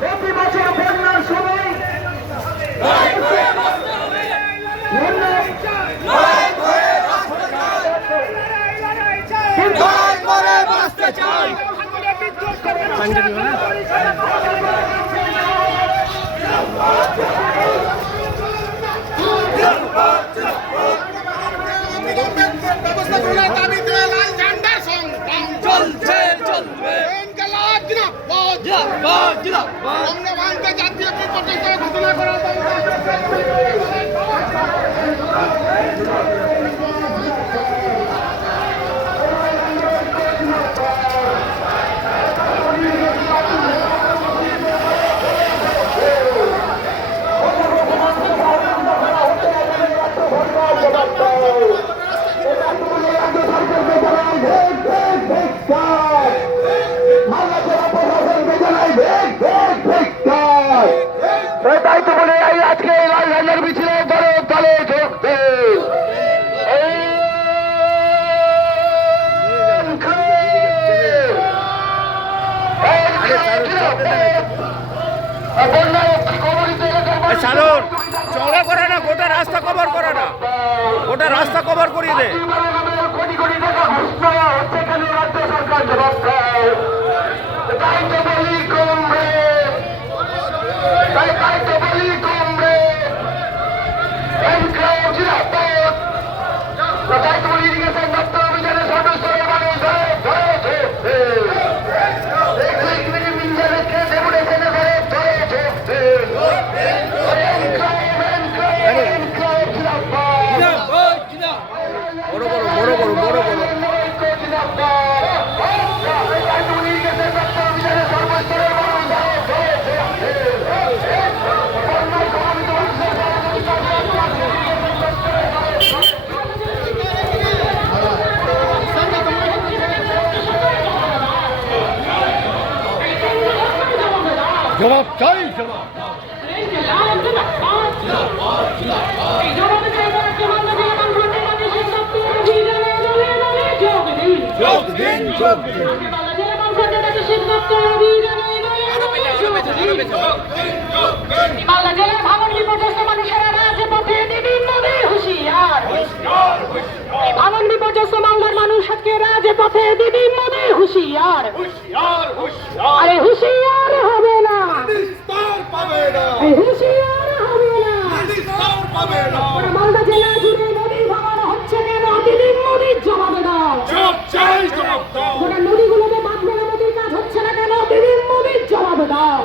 প্রতি বছর বন্যার সময় জাতীয় ঘোষণা করা তাই তো বলে আজকে লালঝান্ডার মিছিলে দলে দলে যোগ দেন। সাধন চওড়া করে না, গোটা রাস্তা কভার করে না, গোটা রাস্তা কভার করিয়ে দে। কোটি কোটি টাকা ঘুষ দেওয়া হচ্ছে কেন রাজ্য সরকার জবাব দেয়। তাই তো বলি কমরেড, তাই তো বলি কমরেড, তাই তো বলি ইরিগেশন দপ্তর অভিযানের সদস্যরা মানুষ বড় করো বড় করো। জবাব চাই, জবাব মালদা জেলার ভাঙন বিপর্যস্ত মানুষেরা রাজপথে দিদিমণি হুঁশিয়ার। ভাঙন বিপর্যস্ত মালদার মানুষ আজকে রাজপথে দিদিমণি হুঁশিয়ার। আরে হুঁশিয়ার হবে না, হুঁশিয়ার হবে না। মালদা জেলা জুড়ে নদী ভাঙন হচ্ছে কেন? দিদিমণির জবাব দাও। গোটা নদীগুলোতে বাঁধ মেরামতির কাজ হচ্ছে না কেন? দিদিমণির জবাব দাও।